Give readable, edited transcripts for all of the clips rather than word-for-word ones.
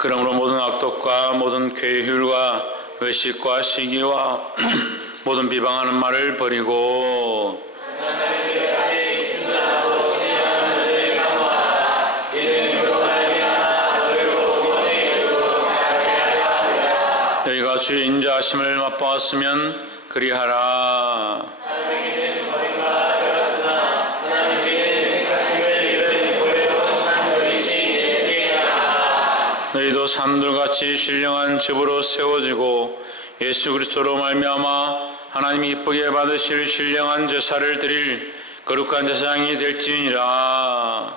그러므로 모든 악독과 모든 괴휼과 외식과 시기와 모든 비방하는 말을 버리고 너희가 주의 인자하심을 맛보았으면 그리하라. 너희도 산들같이 신령한 집으로 세워지고 예수 그리스도로 말미암아 하나님이 기쁘게 받으실 신령한 제사를 드릴 거룩한 제사장이 될지니라.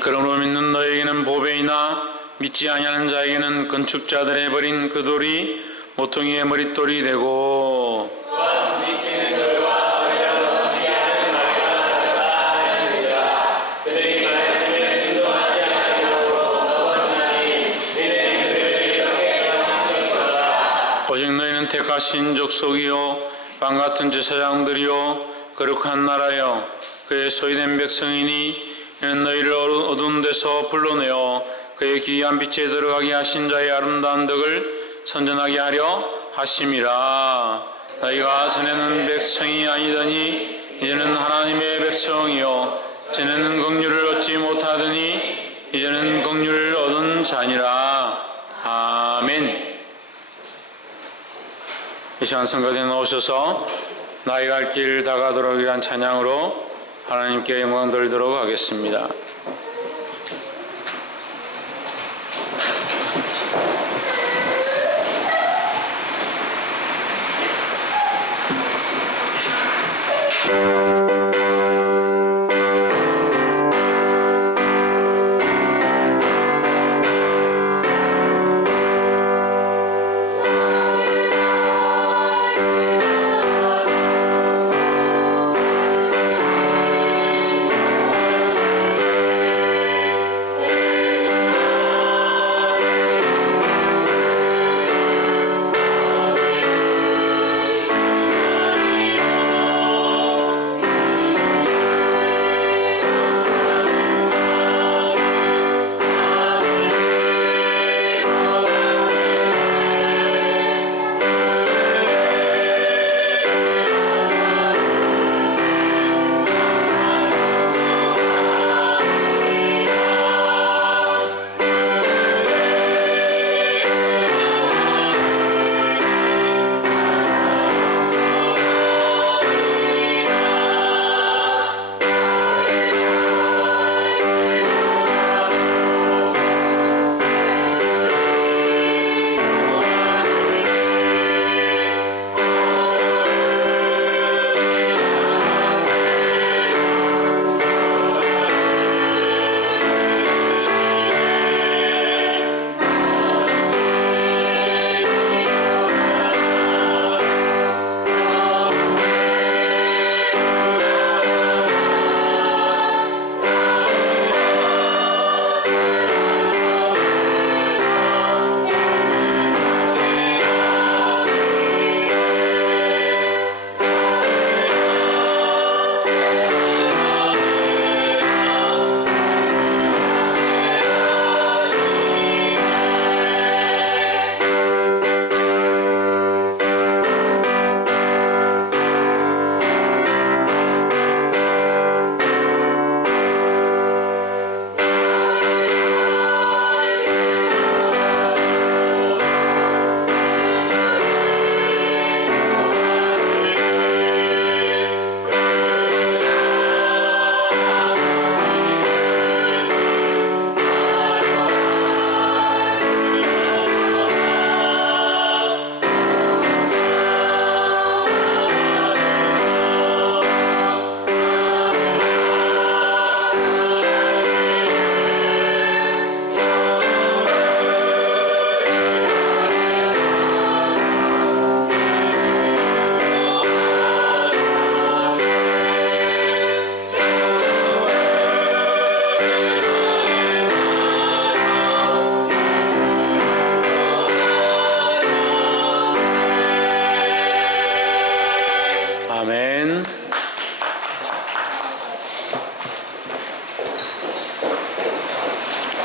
그러므로 믿는 너에게는 보배이나 믿지 아니하는 자에게는 건축자들의 버린 그 돌이 모퉁이의 머릿돌이 되고 오직 너희는 택하신 족속이요 왕같은 제사장들이요 거룩한 나라여 그의 소유된 백성이니 이는 너희를 어두운 데서 불러내어 그의 기이한 빛에 들어가게 하신 자의 아름다운 덕을 선전하게 하려 하심이라. 너희가 전에는 백성이 아니더니 이제는 하나님의 백성이요 전에는 긍휼을 얻지 못하더니 이제는 긍휼을 얻은 자니라. 아멘. 이 시간 성가대에 나오셔서 나의 갈 길 다가도록 이란 찬양으로 하나님께 영광 돌리도록 하겠습니다.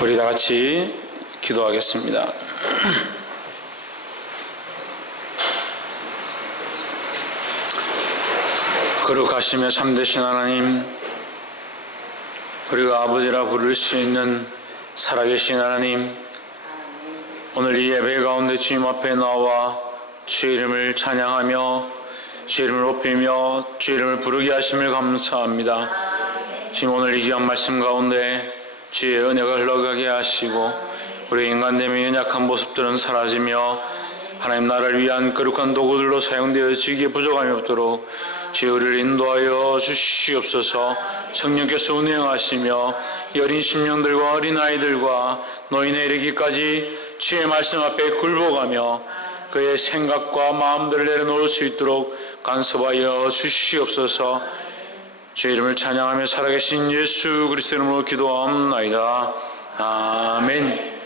우리 다 같이 기도하겠습니다. 거룩하시며 참되신 하나님, 우리가 아버지라 부를 수 있는 살아계신 하나님, 오늘 이 예배 가운데 주님 앞에 나와 주의 이름을 찬양하며 주의 이름을 높이며 주의 이름을 부르게 하심을 감사합니다. 주님, 오늘 이 귀한 말씀 가운데 주의 은혜가 흘러가게 하시고 우리 인간됨의 연약한 모습들은 사라지며 하나님 나라를 위한 거룩한 도구들로 사용되어 지기에 부족함이 없도록 주의 우리를 인도하여 주시옵소서. 성령께서 운행하시며 이 어린 심령들과 어린아이들과 노인에 이르기까지 주의 말씀 앞에 굴복하며 그의 생각과 마음들을 내려놓을 수 있도록 간섭하여 주시옵소서. 주의 이름을 찬양하며 살아계신 예수 그리스도 이름으로 기도하옵나이다. 아멘.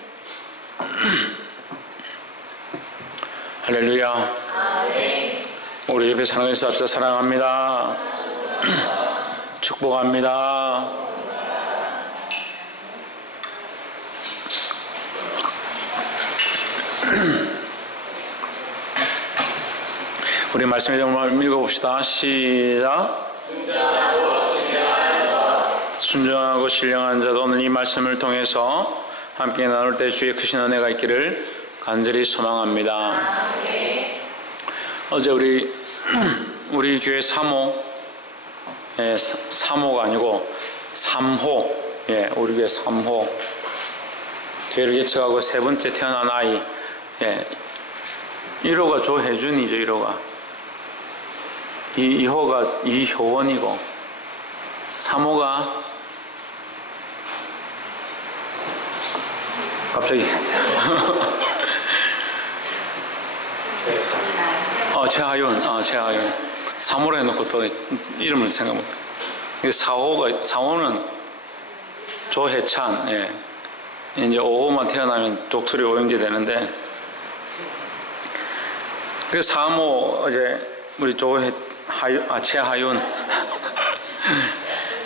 할렐루야. 우리 예배 사랑해서 앞서 사랑합니다. 축복합니다. 우리 말씀에 좀 읽어봅시다. 시작. 순종하고 신령한 자도 오늘 이 말씀을 통해서 함께 나눌 때 주의 크신 은혜가 있기를 간절히 소망합니다. 어제 우리 교회 3호, 예, 3호가 아니고 3호, 예, 우리 교회 3호 교회를 개척하고 세 번째 태어난 아이, 예, 1호가 조혜준이죠. 1호가 2호가 이효원이고 3호가 갑자기 최하윤 3호로 해놓고 또 이름을 생각 못해. 4호는 조혜찬, 예. 이제 5호만 태어나면 독수리 오형제 되는데, 그래서 3호 어제 우리 최하윤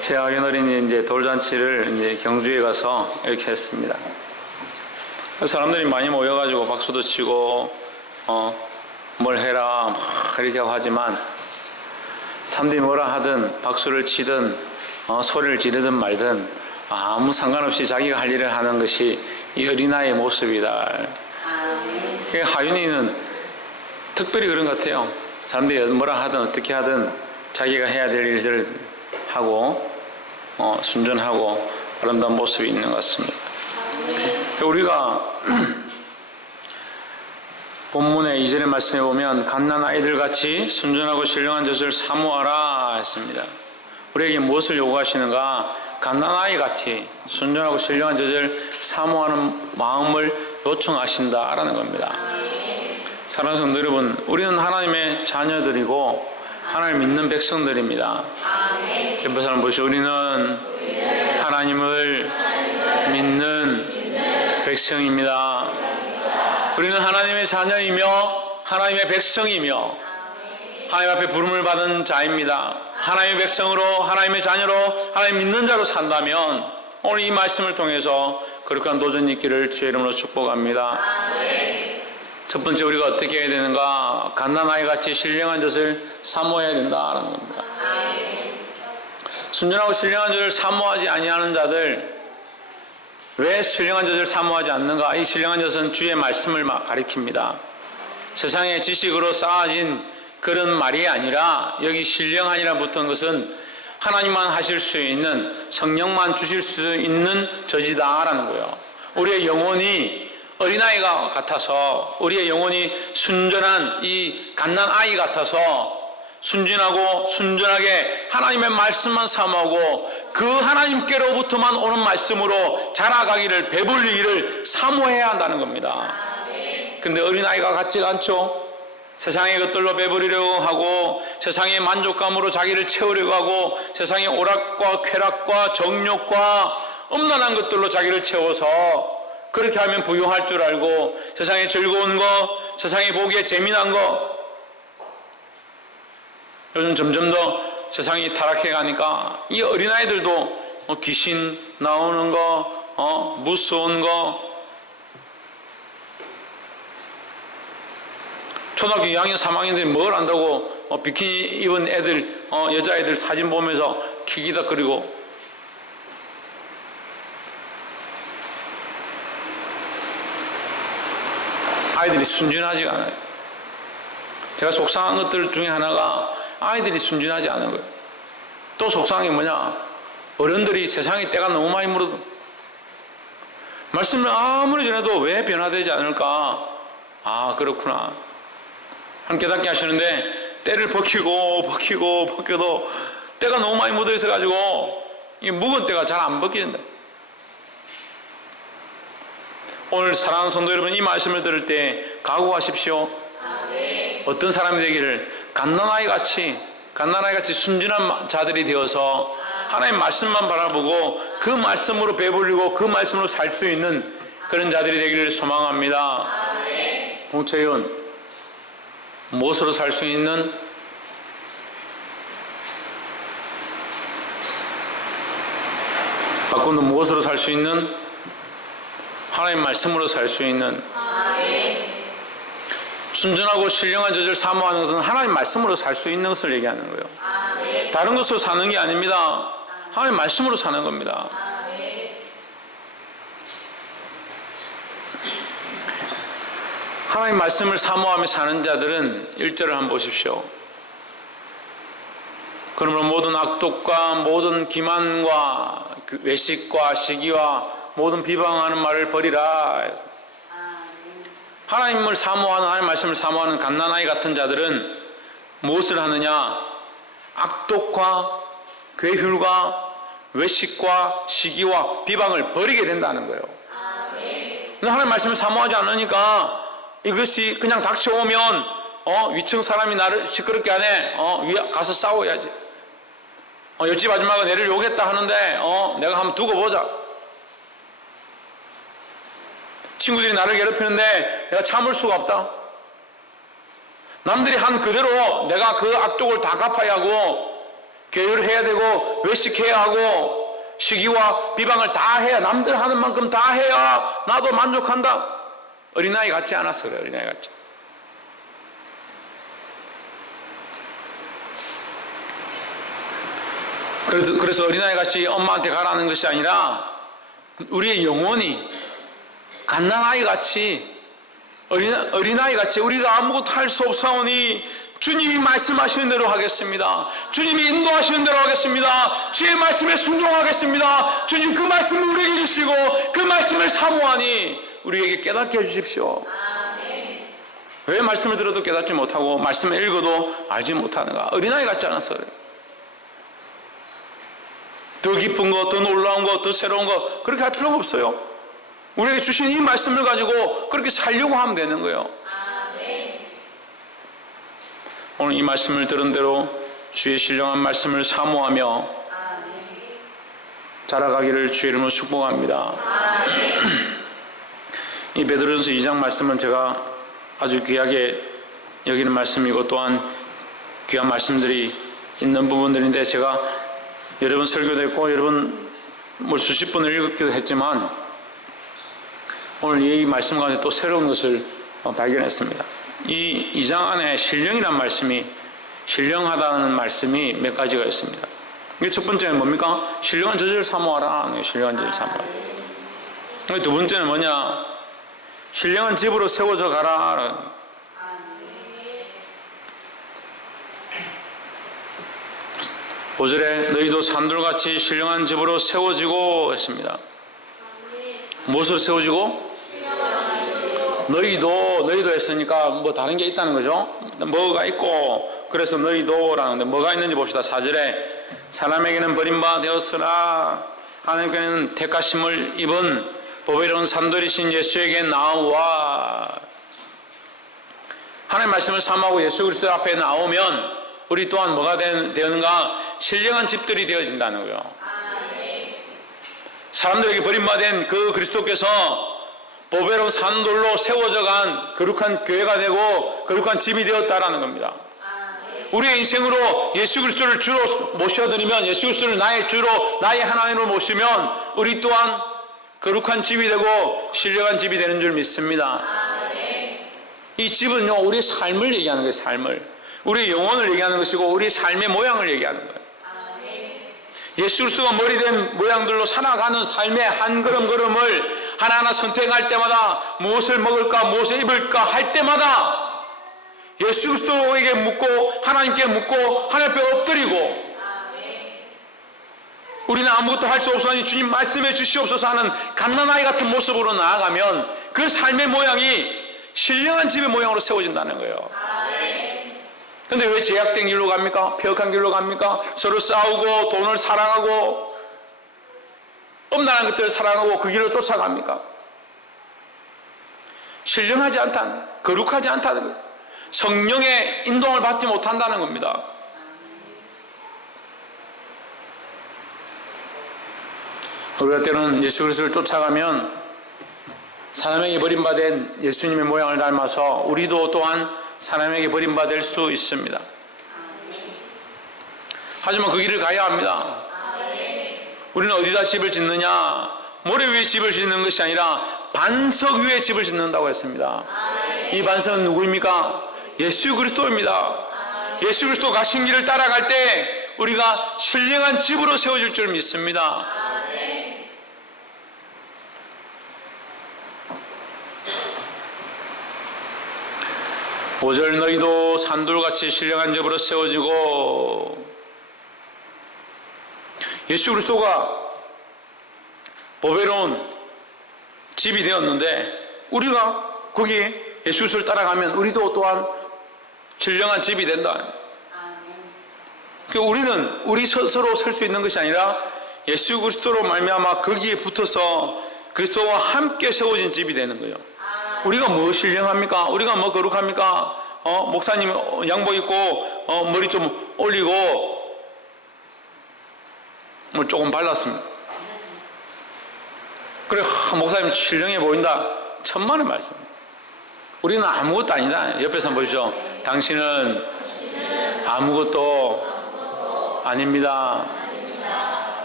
최하윤 어린이 이제 돌잔치를 이제 경주에 가서 이렇게 했습니다. 사람들이 많이 모여가지고 박수도 치고 뭘 해라 막 이렇게 하지만 사람들이 뭐라 하든 박수를 치든 소리를 지르든 말든 아무 상관없이 자기가 할 일을 하는 것이 이 어린아이의 모습이다. 하윤이는 특별히 그런 것 같아요. 사람들이 뭐라 하든 어떻게 하든 자기가 해야 될 일들을 하고 순전하고 아름다운 모습이 있는 것 같습니다. 우리가 본문의 2절의 말씀에 보면 갓난아이들 같이 순전하고 신령한 젖을 사모하라 했습니다. 우리에게 무엇을 요구하시는가? 갓난아이 같이 순전하고 신령한 젖을 사모하는 마음을 요청하신다라는 겁니다. 사랑하는 성도 여러분, 우리는 하나님의 자녀들이고 하나님을 믿는 백성들입니다. 옆에 사람 보시죠. 우리는 하나님을 믿는 백성입니다. 우리는 하나님의 자녀이며 하나님의 백성이며 하나님 앞에 부름을 받은 자입니다. 하나님의 백성으로 하나님의 자녀로 하나님 믿는 자로 산다면 오늘 이 말씀을 통해서 거룩한 도전이 있기를 주의 이름으로 축복합니다. 첫 번째 우리가 어떻게 해야 되는가? 갓난아이 같이 신령한 젖을 사모해야 된다는 겁니다. 순전하고 신령한 젖을 사모하지 아니하는 자들, 왜 신령한 젖을 사모하지 않는가? 이 신령한 젖은 주의 말씀을 가리킵니다. 세상의 지식으로 쌓아진 그런 말이 아니라 여기 신령한이라 붙은 것은 하나님만 하실 수 있는, 성령만 주실 수 있는 젖이다라는 거예요. 우리의 영혼이 어린아이가 같아서, 우리의 영혼이 순전한 이 갓난아이 같아서 순진하고 순전하게 하나님의 말씀만 사모하고 그 하나님께로부터만 오는 말씀으로 자라가기를, 배불리기를 사모해야 한다는 겁니다. 근데 어린아이가 같지가 않죠. 세상의 것들로 배부리려고 하고 세상의 만족감으로 자기를 채우려고 하고 세상의 오락과 쾌락과 정욕과 음란한 것들로 자기를 채워서 그렇게 하면 부유할 줄 알고 세상의 즐거운 거, 세상에 보기에 재미난 거, 요즘 점점 더 세상이 타락해 가니까 이 어린아이들도 귀신 나오는 거, 무서운 거, 초등학교 2학년, 3학년들이 뭘 안다고 비키니 입은 애들, 여자애들 사진 보면서 키키덕거리고. 아이들이 순진하지가 않아요. 제가 속상한 것들 중에 하나가 아이들이 순진하지 않은 거예요. 또 속상한 게 뭐냐? 어른들이 세상에 때가 너무 많이 물어도 말씀을 아무리 전해도 왜 변화되지 않을까? 아, 그렇구나. 하나님 깨닫게 하시는데 때를 벗겨도 때가 너무 많이 묻어 있어가지고 이 묵은 때가 잘 안 벗겨진다. 오늘 사랑하는 성도 여러분, 이 말씀을 들을 때 각오하십시오. 어떤 사람이 되기를 갓난아이 같이 순진한 자들이 되어서 하나님 말씀만 바라보고 그 말씀으로 배불리고 그 말씀으로 살 수 있는 그런 자들이 되기를 소망합니다. 홍채윤, 무엇으로 살 수 있는? 박군도 무엇으로 살 수 있는? 하나님 말씀으로 살 수 있는. 순전하고 신령한 젖을 사모하는 것은 하나님 말씀으로 살 수 있는 것을 얘기하는 거예요. 다른 것으로 사는 게 아닙니다. 하나님 말씀으로 사는 겁니다. 하나님 말씀을 사모하며 사는 자들은 1절을 한번 보십시오. 그러므로 모든 악독과 모든 기만과 외식과 시기와 모든 비방하는 말을 버리라. 하나님을 사모하는, 하나님 말씀을 사모하는 갓난아이 같은 자들은 무엇을 하느냐? 악독과 괴휼과 외식과 시기와 비방을 버리게 된다는 거예요. 하나님 말씀을 사모하지 않으니까 이것이 그냥 닥쳐오면 위층 사람이 나를 시끄럽게 하네. 위에 가서 싸워야지. 옆집 아줌마가 내를 욕했다 하는데 내가 한번 두고 보자. 친구들이 나를 괴롭히는데 내가 참을 수가 없다. 남들이 한 그대로 내가 그 악독을 다 갚아야 하고 교육을 해야 되고 외식해야 하고 시기와 비방을 다 해야, 남들 하는 만큼 다 해야 나도 만족한다. 어린아이 같지 않았어. 그래, 어린아이 같지 않았어. 그래서 어린아이 같이 엄마한테 가라는 것이 아니라 우리의 영혼이 갓난아이 같이, 어린아이 같이 우리가 아무것도 할 수 없사오니 주님이 말씀하시는 대로 하겠습니다. 주님이 인도하시는 대로 하겠습니다. 주의 말씀에 순종하겠습니다. 주님 그 말씀을 우리에게 주시고 그 말씀을 사모하니 우리에게 깨닫게 해주십시오. 왜 말씀을 들어도 깨닫지 못하고 말씀을 읽어도 알지 못하는가? 어린아이 같지 않았어. 그래. 더 깊은 거, 더 놀라운 거, 더 새로운 거 그렇게 할 필요가 없어요. 우리에게 주신 이 말씀을 가지고 그렇게 살려고 하면 되는 거예요. 오늘 이 말씀을 들은 대로 주의 신령한 말씀을 사모하며 자라가기를 주의 이름으로 축복합니다. 이 베드로전서 2장 말씀은 제가 아주 귀하게 여기는 말씀이고 또한 귀한 말씀들이 있는 부분들인데 제가 여러 번 설교도 했고 여러 번 수십 번을 읽기도 했지만 오늘 이 말씀 가운데 또 새로운 것을 발견했습니다. 이 2장 안에 신령이라는 말씀이, 신령하다는 말씀이 몇 가지가 있습니다. 이게 첫 번째는 뭡니까? 신령한 저절을 사모하라. 신령한 저절을 사모하라. 두 번째는 뭐냐? 신령한 집으로 세워져 가라. 5절에 너희도 산돌같이 신령한 집으로 세워지고 했습니다. 무엇으로 세워지고? 너희도 했으니까 뭐 다른 게 있다는 거죠. 뭐가 있고 그래서 너희도라는데 뭐가 있는지 봅시다. 4절에 사람에게는 버림바 되었으나 하나님께는 택하심을 입은 보배로운 산돌이신 예수에게 나와. 하나님 말씀을 사모하고 예수 그리스도 앞에 나오면 우리 또한 뭐가 되는가? 신령한 집들이 되어진다는 거예요. 사람들에게 버림받은 그 그리스도께서 보배로운 산돌로 세워져 간 거룩한 교회가 되고 거룩한 집이 되었다라는 겁니다. 우리의 인생으로 예수 그리스도를 주로 모셔드리면, 예수 그리스도를 나의 주로 나의 하나님으로 모시면 우리 또한 거룩한 집이 되고 신령한 집이 되는 줄 믿습니다. 이 집은요, 우리의 삶을 얘기하는 거예요. 삶을. 우리의 영혼을 얘기하는 것이고 우리의 삶의 모양을 얘기하는 거예요. 예수 그리스도가 머리 된 모양들로 살아가는 삶의 한 걸음 걸음을 하나하나 선택할 때마다 무엇을 먹을까 무엇을 입을까 할 때마다 예수 그리스도에게 묻고 하나님께 묻고 하나님 앞에 엎드리고 우리는 아무것도 할 수 없으니 주님 말씀해 주시옵소서 하는 갓난아이 같은 모습으로 나아가면 그 삶의 모양이 신령한 집의 모양으로 세워진다는 거예요. 근데 왜 제약된 길로 갑니까? 폐역한 길로 갑니까? 서로 싸우고 돈을 사랑하고 엄란한 것들을 사랑하고 그 길로 쫓아갑니까? 신령하지 않다는, 거룩하지 않다는 거예요. 성령의 인도를 받지 못한다는 겁니다. 우리가 때로는 예수 그리스도를 쫓아가면 사람에게 버림받은 예수님의 모양을 닮아서 우리도 또한 사람에게 버림받을 수 있습니다. 하지만 그 길을 가야 합니다. 우리는 어디다 집을 짓느냐? 모래 위에 집을 짓는 것이 아니라 반석 위에 집을 짓는다고 했습니다. 이 반석은 누구입니까? 예수 그리스도입니다. 예수 그리스도 가신 길을 따라갈 때 우리가 신령한 집으로 세워질 줄 믿습니다. 5절 너희도 산돌같이 신령한 집으로 세워지고 예수 그리스도가 보배로운 집이 되었는데 우리가 거기에 예수 그리스도를 따라가면 우리도 또한 신령한 집이 된다. 우리는 우리 스스로 설 수 있는 것이 아니라 예수 그리스도로 말미암아 거기에 붙어서 그리스도와 함께 세워진 집이 되는 거예요. 우리가 뭐 신령합니까? 우리가 뭐 거룩합니까? 목사님 양복 입고 머리 좀 올리고 뭐 조금 발랐습니다. 그래 목사님 신령해 보인다. 천만의 말씀. 우리는 아무것도 아니다. 옆에서 보시죠. 당신은 아무것도 아닙니다.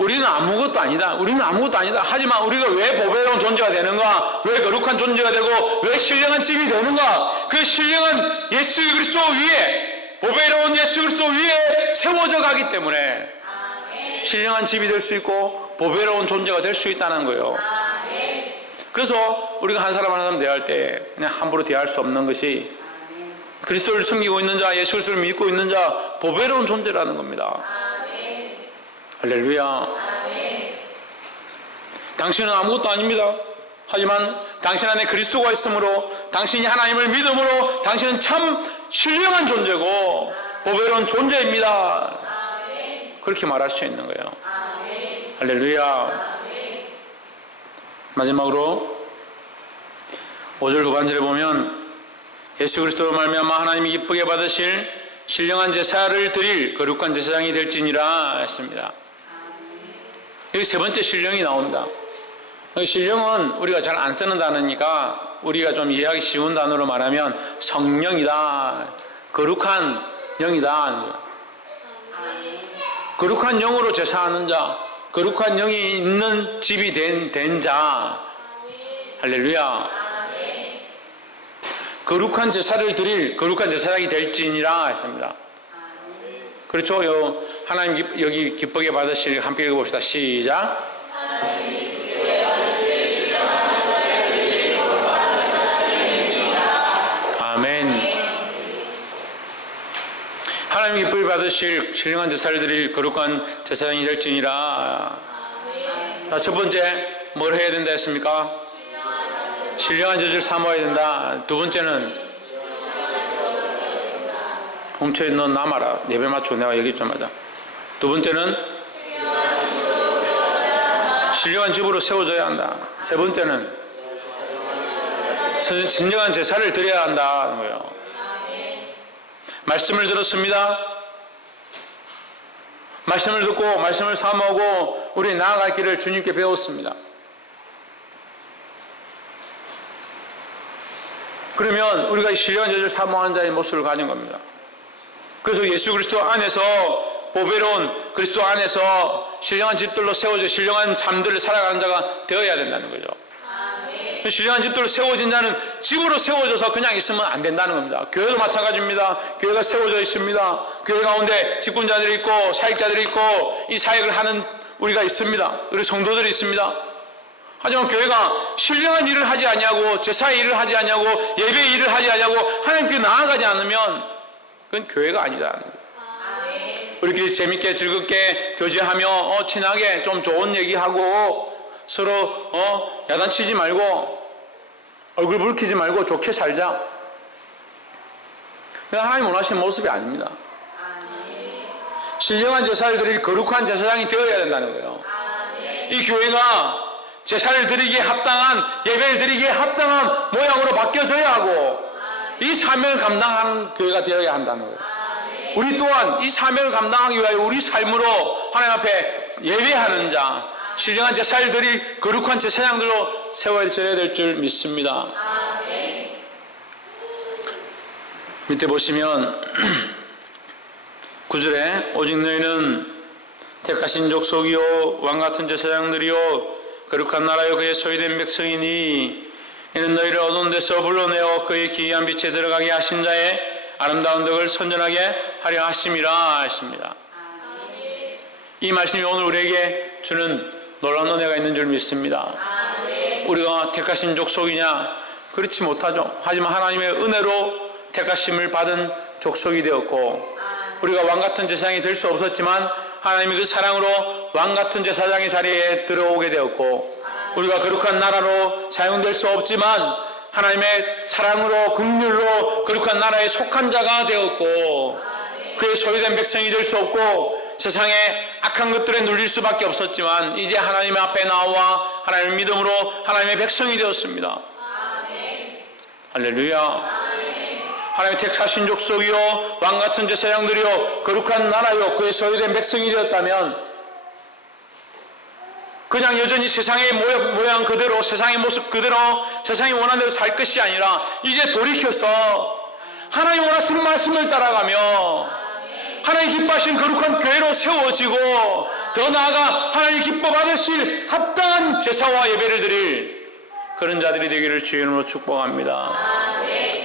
우리는 아무것도 아니다. 우리는 아무것도 아니다. 하지만 우리가 왜 보배로운 존재가 되는가? 왜 거룩한 존재가 되고 왜 신령한 집이 되는가? 그 신령한 예수 그리스도 위에 보배로운 예수 그리스도 위에 세워져 가기 때문에 신령한 집이 될 수 있고 보배로운 존재가 될 수 있다는 거예요. 그래서 우리가 한 사람 한 사람 대할 때 그냥 함부로 대할 수 없는 것이 그리스도를 섬기고 있는 자, 예수 그리스도를 믿고 있는 자 보배로운 존재라는 겁니다. 할렐루야. 당신은 아무것도 아닙니다. 하지만 당신 안에 그리스도가 있으므로 당신이 하나님을 믿음으로 당신은 참 신령한 존재고 보배로운 존재입니다. 그렇게 말할 수 있는 거예요. 할렐루야. 마지막으로 5절 후반절에 보면 예수 그리스도로 말미암아 하나님이 기쁘게 받으실 신령한 제사를 드릴 거룩한 제사장이 될지니라 했습니다. 여기 세 번째 신령이 나옵니다. 신령은 우리가 잘 안 쓰는 단어니까 우리가 좀 이해하기 쉬운 단어로 말하면 성령이다. 거룩한 영이다. 거룩한 영으로 제사하는 자, 거룩한 영이 있는 집이 된 자. 할렐루야. 거룩한 제사를 드릴 거룩한 제사장이 될지니라 했습니다. 그렇죠? 하나님 여기 기쁘게 받으실 함께 읽어봅시다. 시작. 아멘. 하나님 기쁘게 받으실 신령한 제사를 드릴 거룩한 제사장이 될지니라. 자, 첫 번째 뭘 해야 된다 했습니까? 신령한 젖을 사모해야 된다. 두 번째는 홍초에 너 남아라. 예배 맞추고 내가 얘기 좀 하자. 두 번째는 신령한 집으로 세워져야 한다. 세 번째는 진정한 제사를 드려야 한다는 거예요. 말씀을 들었습니다. 말씀을 듣고 말씀을 사모하고 우리 나아갈 길을 주님께 배웠습니다. 그러면 우리가 신령한 젖을 사모하는 자의 모습을 가진 겁니다. 그래서 예수 그리스도 안에서 보배로운 그리스도 안에서 신령한 집들로 세워져 신령한 삶들을 살아가는 자가 되어야 된다는 거죠. 신령한 집들로 세워진 자는 집으로 세워져서 그냥 있으면 안 된다는 겁니다. 교회도 마찬가지입니다. 교회가 세워져 있습니다. 교회 가운데 직분자들이 있고 사역자들이 있고 이 사역을 하는 우리가 있습니다. 그리고 성도들이 있습니다. 하지만 교회가 신령한 일을 하지 않냐고, 제사의 일을 하지 않냐고, 예배의 일을 하지 않냐고 하나님께 나아가지 않으면 그건 교회가 아니다는 거예요. 우리끼리 재밌게 즐겁게 교제하며 친하게 좀 좋은 얘기하고 서로 야단치지 말고 얼굴 붉히지 말고 좋게 살자. 그건 하나님 원하시는 모습이 아닙니다. 신령한 제사를 드릴 거룩한 제사장이 되어야 된다는 거예요. 이 교회가 제사를 드리기에 합당한, 예배를 드리기에 합당한 모양으로 바뀌어져야 하고 이 사명을 감당하는 교회가 되어야 한다는 거예요. 우리 또한 이 사명을 감당하기 위하여 우리 삶으로 하나님 앞에 예배하는 자, 신령한 제사를 드릴 거룩한 제사장들로 세워져야 될 줄 믿습니다. 밑에 보시면 9절에 오직 너희는 택하신 족속이요 왕같은 제사장들이요 거룩한 나라요 그의 소유된 백성이니 이는 너희를 어두운 데서 불러내어 그의 기이한 빛에 들어가게 하신 자의 아름다운 덕을 선전하게 하려 하심이라 하십니다. 이 말씀이 오늘 우리에게 주는 놀라운 은혜가 있는 줄 믿습니다. 우리가 택하신 족속이냐? 그렇지 못하죠. 하지만 하나님의 은혜로 택하심을 받은 족속이 되었고 우리가 왕같은 제사장이 될 수 없었지만 하나님의 그 사랑으로 왕같은 제사장의 자리에 들어오게 되었고 우리가 거룩한 나라로 사용될 수 없지만 하나님의 사랑으로 긍휼로 거룩한 나라에 속한 자가 되었고 그의 소유된 백성이 될 수 없고 세상의 악한 것들에 눌릴 수밖에 없었지만 이제 하나님 앞에 나와 하나님의 믿음으로 하나님의 백성이 되었습니다. 할렐루야. 하나님의 택하신 족속이요 왕같은 제사장들이요 거룩한 나라요 그의 소유된 백성이 되었다면 그냥 여전히 세상의 모양 그대로 세상의 모습 그대로 세상이 원하는 대로 살 것이 아니라 이제 돌이켜서 하나님 원하시는 말씀을 따라가며 하나님 기뻐하신 거룩한 교회로 세워지고 더 나아가 하나님 기뻐 받으실 합당한 제사와 예배를 드릴 그런 자들이 되기를 주의 이름으로 축복합니다.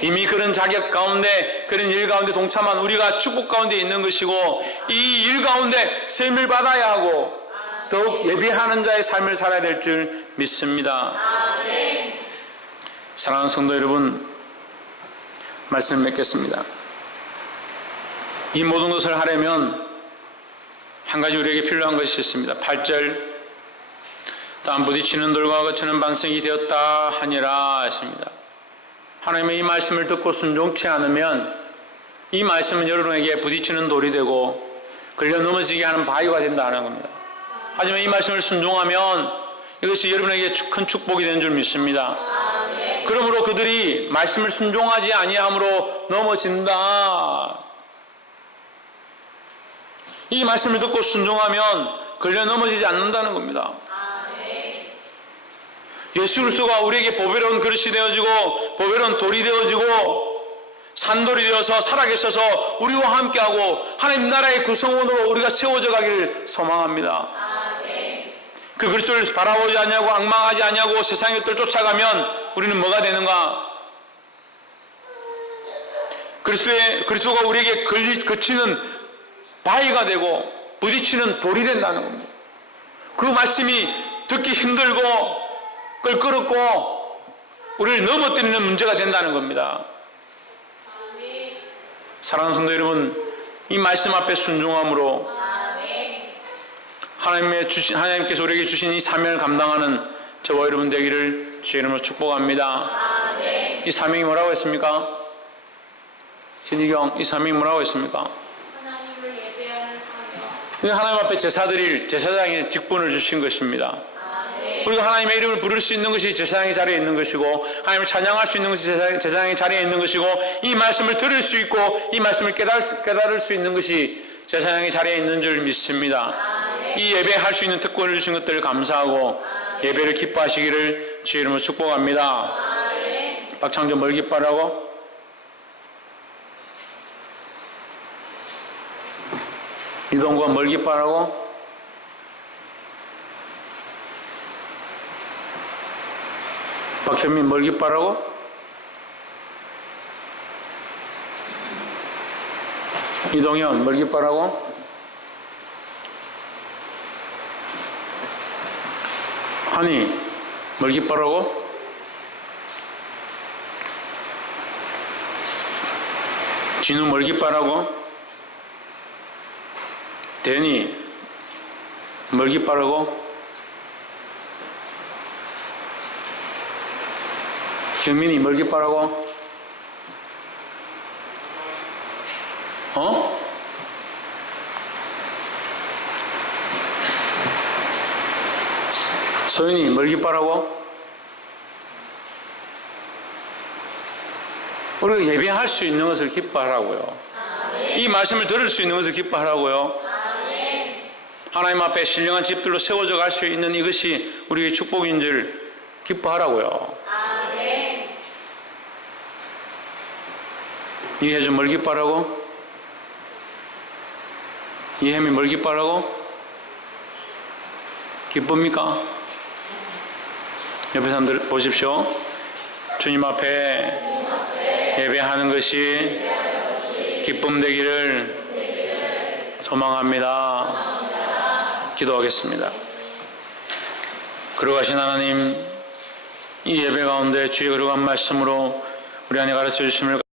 이미 그런 자격 가운데 그런 일 가운데 동참한 우리가 축복 가운데 있는 것이고 이 일 가운데 쓰임을 받아야 하고 더욱 예배하는 자의 삶을 살아야 될 줄 믿습니다. 사랑하는 성도 여러분, 말씀 맺겠습니다. 이 모든 것을 하려면 한 가지 우리에게 필요한 것이 있습니다. 8절 다음 부딪히는 돌과 거치는 반석이 되었다 하니라 하십니다. 하나님의 이 말씀을 듣고 순종치 않으면 이 말씀은 여러분에게 부딪히는 돌이 되고 걸려 넘어지게 하는 바위가 된다는 겁니다. 하지만 이 말씀을 순종하면 이것이 여러분에게 큰 축복이 되는 줄 믿습니다. 그러므로 그들이 말씀을 순종하지 아니함으로 넘어진다. 이 말씀을 듣고 순종하면 걸려 넘어지지 않는다는 겁니다. 예수 그리스도가 우리에게 보배로운 그릇이 되어지고 보배로운 돌이 되어지고 산돌이 되어서 살아계셔서 우리와 함께하고 하나님 나라의 구성원으로 우리가 세워져 가기를 소망합니다. 그 그리스도를 바라보지 않냐고 앙망하지 않냐고 세상의 것들 쫓아가면 우리는 뭐가 되는가? 그리스도가 우리에게 거치는 바위가 되고 부딪히는 돌이 된다는 겁니다. 그 말씀이 듣기 힘들고 껄끄럽고 우리를 넘어뜨리는 문제가 된다는 겁니다. 사랑하는 성도 여러분, 이 말씀 앞에 순종함으로 하나님께서 우리에게 주신 이 사명을 감당하는 저와 여러분 되기를 주의 이름으로 축복합니다. 이 사명이 뭐라고 했습니까? 신희경, 이 사명이 뭐라고 했습니까? 하나님을 예배하는 사명. 하나님 앞에 제사드릴 제사장의 직분을 주신 것입니다. 우리가 하나님의 이름을 부를 수 있는 것이 제사장의 자리에 있는 것이고 하나님을 찬양할 수 있는 것이 제사장의 자리에 있는 것이고 이 말씀을 들을 수 있고 이 말씀을 깨달을 수 있는 것이 제사장의 자리에 있는 줄 믿습니다. 이 예배할 수 있는 특권을 주신 것들을 감사하고 예배를 기뻐하시기를 주의 이름으로 축복합니다. 박창조 뭘 기뻐하라고? 이동건 뭘 기뻐하라고? 박현민 뭘 기뻐하라고? 이동현 뭘 기뻐하라고? 한이 뭘 기뻐하라고? 진우 뭘 기뻐하라고? 대니 뭘 기뻐하라고? 경민이 뭘 기뻐하라고? 어? 소연이 뭘 기뻐하라고? 우리가 예배할 수 있는 것을 기뻐하라고요. 이 말씀을 들을 수 있는 것을 기뻐하라고요. 하나님 앞에 신령한 집들로 세워져 갈 수 있는 이것이 우리의 축복인 줄 기뻐하라고요. 이혜준 뭘 기뻐하라고? 이혜미 뭘 기뻐하라고? 기쁩니까? 옆에 사람들 보십시오. 주님 앞에 예배하는 것이 기쁨 되기를 소망합니다. 기도하겠습니다. 거룩하신 하나님, 이 예배 가운데 주의 거룩한 말씀으로 우리 안에 가르쳐 주심을